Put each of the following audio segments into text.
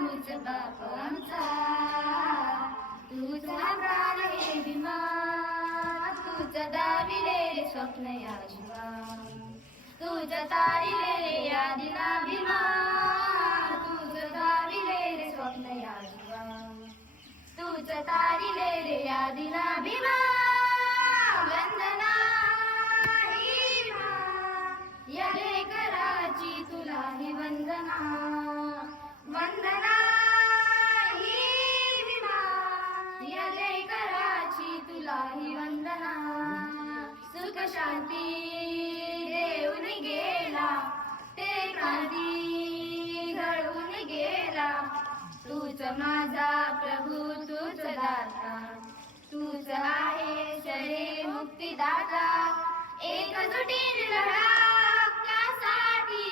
तूच बाप आमचा, तुझा प्राण हे भीमा, तूच दाविले रे स्वप्न या जीवा, तूच तारिले रे या दिना भीमा, तूच दाविले रे स्वप्न या जीवा, तूच तारिले रे या दिना भीमा. वंदना ही भीमा, या लेकराची तुला ही वंदना, वंदना ही भीमा, या लेकराची तुला ही वंदना. सुख शांती देऊन गेला, ते क्रांती घडवून गेला, तूच माझा प्रभू, तूच दाता, तूच आहेस रे मुक्तिदाता. एकजुटीने लढा हक्कासाठी,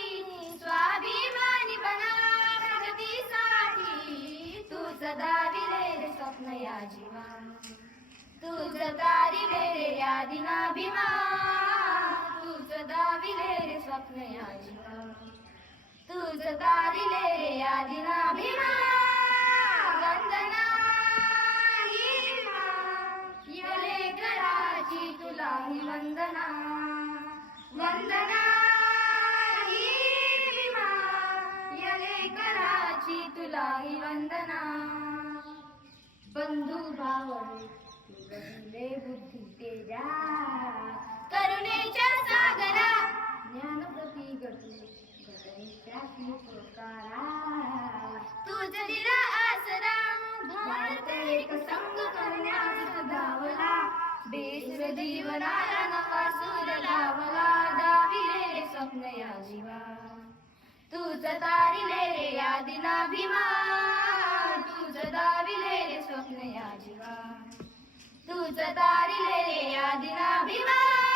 स्वाभिमानी बना प्रगतीसाठी, तूच दाविले रे स्वप्न या जीवा, तूच तारिले रे या दिना भीमा, तूच दाविले रे स्वप्न या जीवा, तूच तारिले रे या दिना भीमा. वंदना ही भीमा, या लेकराची तुला ही वंदना, वंदना ही भीमा, या लेकराची तुला ही वंदना. बंधू भावंडे तुझे बुद्धी तेजा, करुणेच्या सागरा ज्ञान प्रतिगतू गणेशा पोकारा. तुझ दिला आसरा, भारत एक संग करण्यास धावला, बेसुर जीवनाला नकासूर लावला. दाविले रे स्वप्न या जीवा, तूच तारिले रे या दिना भीमा, तूच दाविले रे स्वप्न या जीवा, तूच तारिले रे या दिना भीमा.